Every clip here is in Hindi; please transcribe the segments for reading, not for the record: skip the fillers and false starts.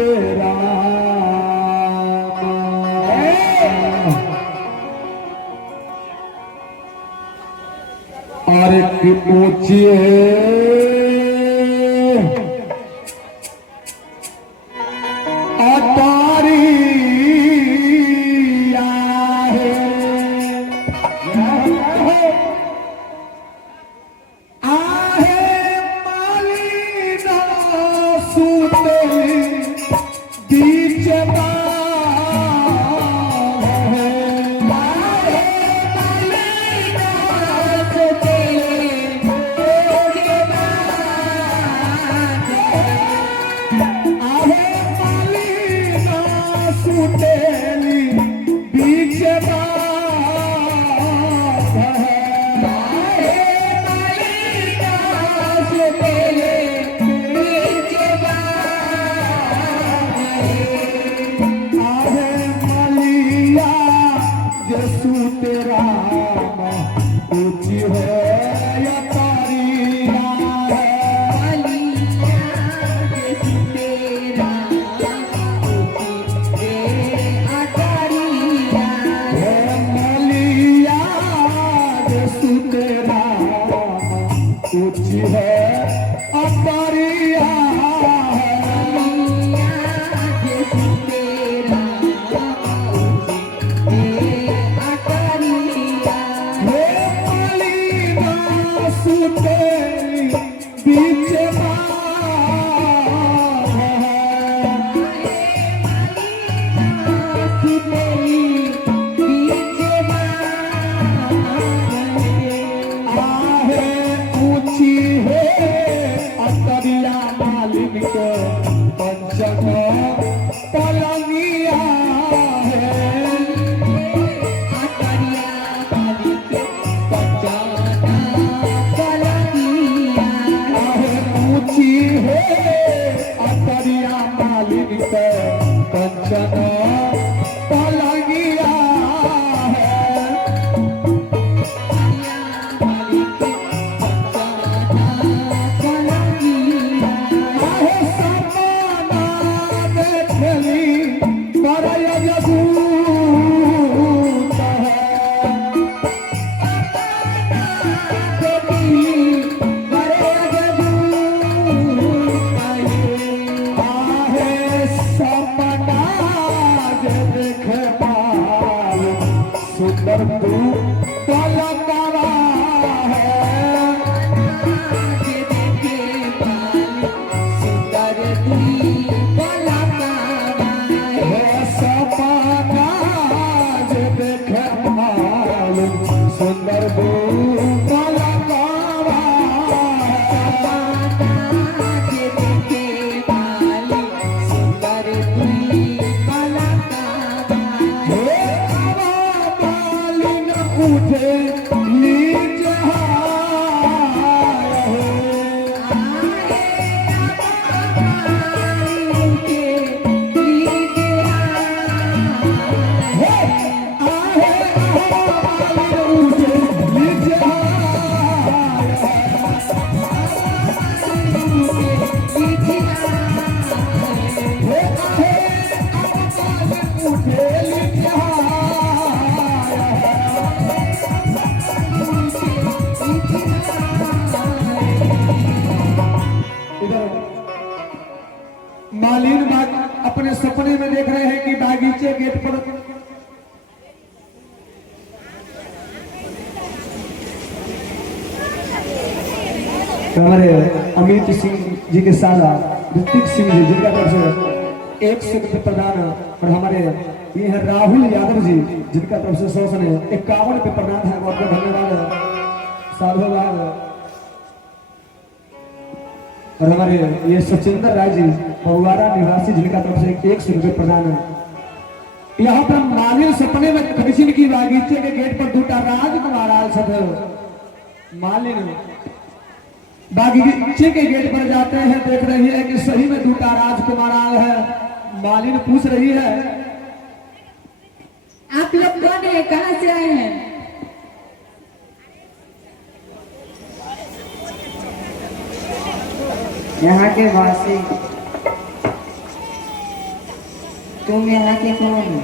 तेरा और एक ऊंची मालिन बाग अपने सपने में देख रहे हैं कि बागीचे गेट पर हमारे अमित सिंह जी के साला ऋतिक सिंह जी जिनका तरफ से 100 रुपये प्रदान और हमारे ये है राहुल यादव जी जिनका तरफ से 100 ने 51 रुपये प्रदान है। बहुत बहुत धन्यवाद साधुवाद। और हमारे ये सचिंदर राय जी पहुआरा निवासी जिनका तरफ से 100 रुपये प्रदान है। यहाँ पर मालिन सपने में कृष्ण की बागीचे के गेट पर दूटा राजकुमार आल सद मालिन बागीचे के गेट पर जाते हैं, देख रही है कि सही में दूटा राजकुमार आल है। मालिन पूछ रही है आप लोग कौन है, कहाँ से आए हैं? यहाँ के वासी। तुम यहाँ के कौन हो?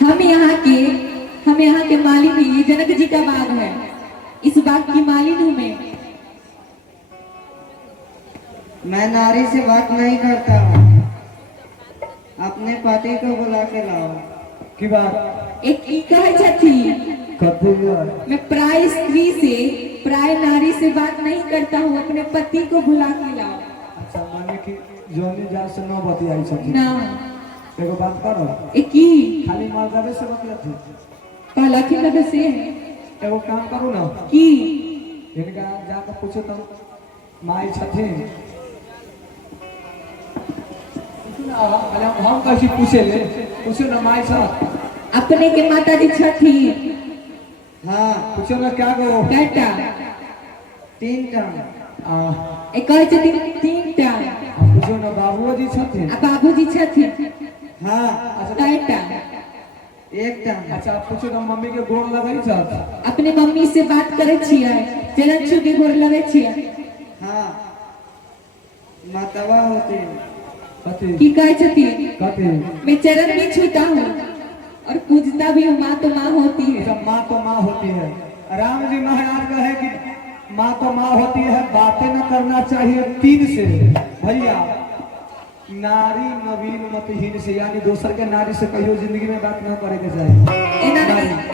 हम यहाँ के मालिक हैं। ये जनक जी का बाग है। इस बाग की मालिक हूँ मैं नारी से बात नहीं करता हूँ। अपने पति को बुला के लाओ। की बात एक की कहे छथी कथी है? मैं प्राय स्त्री से प्राय नारी से बात नहीं करता हूँ। अपने पति को बुला के लाओ। अच्छा माने कि जोनी जा से न बतियाई छथि ना एगो बात करो एक की खाली मर्दावे से बतियाती कहला थी कद से एगो काम करू ना की इनका जाकर पूछो तो माई छथिन हम कैसे पूछे ना माई साहब अपने के माता जी छठी हाँ पूछो ना क्या गो कैटा 3 टाइम। एक कहे छथी 3 टा पूछो ना बाबूजी छथिन आ बाबूजी छथी हाँ कैटा 1 टाइम। अच्छा पूछो ना मम्मी के गोड़ लगई छथ अपने मम्मी से बात करे छियै चरण छू के गोर लगे छियै हाँ मतवा होती। कथी की कहे छथी कथी मैं चरण भी छूता हूँ और पूजता भी हूँ। माँ तो माँ होती है। जब माँ तो माँ होती है राम जी महाराज कहे कि माँ तो माँ होती है बातें न करना चाहिए 3 से भैया नारी नवीन मतहीन से यानी दोसर के नारी से कहियो जिंदगी में बात न करे के चाहिए।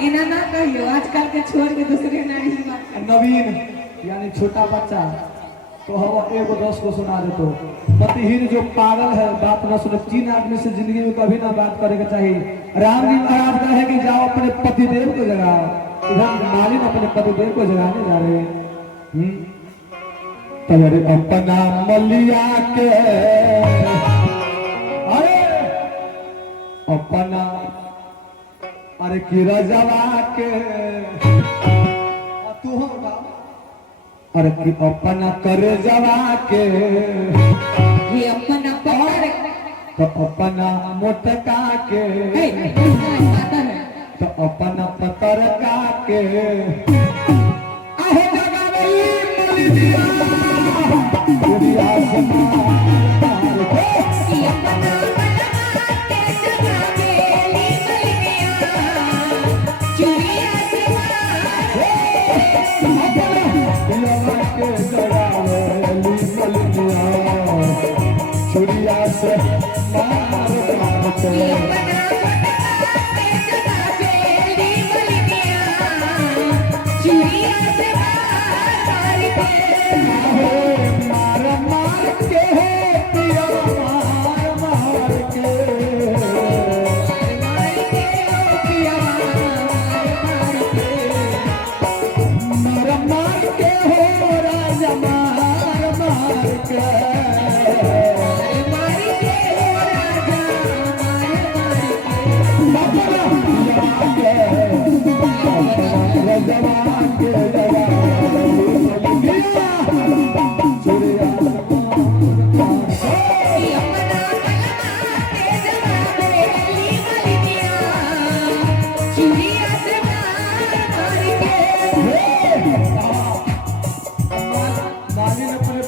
एना ना कहियो आजकल के छोड़ के दूसरे नारी से बात नवीन यानी छोटा बच्चा तो हम एगो 10 को सुना देतो। मतहीन जो पागल है बात न सुने 3 आदमी से जिंदगी में कभी ना बात करे के चाहिए। राम जी महाराज कहे कि जाओ अपने पतिदेव को जगाओ। इधर मालिन अपने पतिदेव को जगाने जा रहे हैं। तैयारी अपना मलिया के अरे अपना अरे की रजवा के तू हो अरे की अपना करे जवा के ये अपना पकड़ तो अपना मोटका के माता है तो अपना पतरका के आहे जगावली मलिया दुनिया से मार के ये अपना मनवा के जगावेली मलिया चुरिया से छुरिया से मार ये अपना मनवा के जगावेली मलिया चुरिया से मार के पिया मार के पिया मार के हो राजा मार के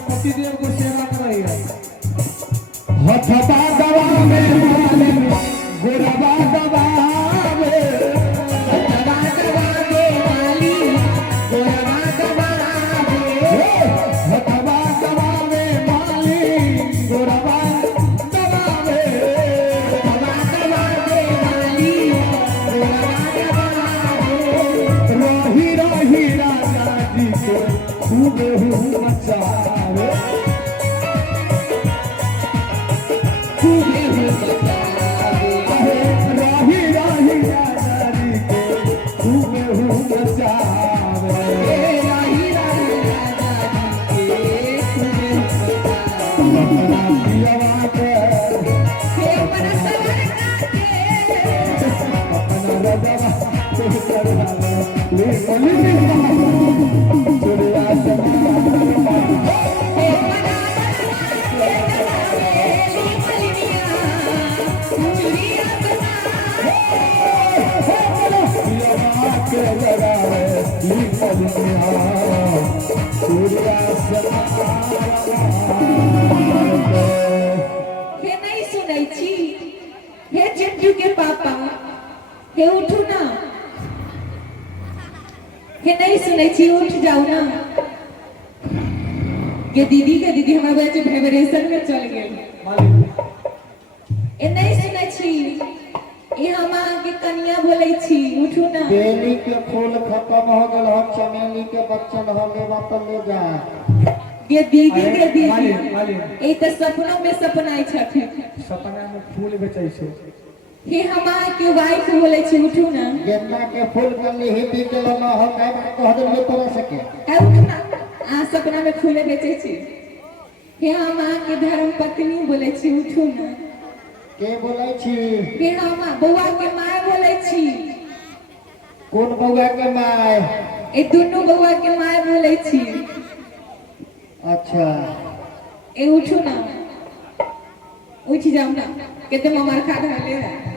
पतिदेव को सेवा कर रही है। हथबा दबा में गोरबा दबा में दबा दबा के वाली गोरबा दबा हथबा दबा में माली गोरबा दबा में दबा दबा के वाली गोरबा दबा रही रही राजा जी को खूब मचावे खूब राही राही राजा जी को खूब मचावे राही राही राजा जी के अपना पियवा के हे अपना सवर के अपना रजवा तो करवावे ले बोली चुरिया से हे अपना चुरिया के लगावे लिखल सूर्या से हे नहीं सुनै छी हे चिंटू के पापा, हे उठू ना, हे नहीं सुनै छी, उठ जाओ ना। ये दीदी के दीदी हमारे बच्चे वाइब्रेशन में चल गए। ए नहीं सुनै छी, ये हम के कन्या बोलै छी, उठू ना। बेली के फूल खत्म हो गल हो, चमेली के बच्चन हो, ले मत ले जा। ये दीदी के दीदी मालिक ए तो सपनों में सपनाई छथिन। सपना में फूल बेचै छै। हे हम के वाइफ बोलै छी, उठू ना। गेंदा के फूल के लिहि दी के न हो, मैं कह देलिए तोरा सके। है उठू ना, आ सपना में फूले बेचै छी। हे हम के धर्म पत्नी बोलै छी, उठू ना। के बोलै छी? हे हम बौआ के माय बोलै छी। कौन बौआ के माय? ए दोनों बौआ के माय बोलै छी। अच्छा ए उठू ना, उठ जाओ ना, केते ममर खा धरले है।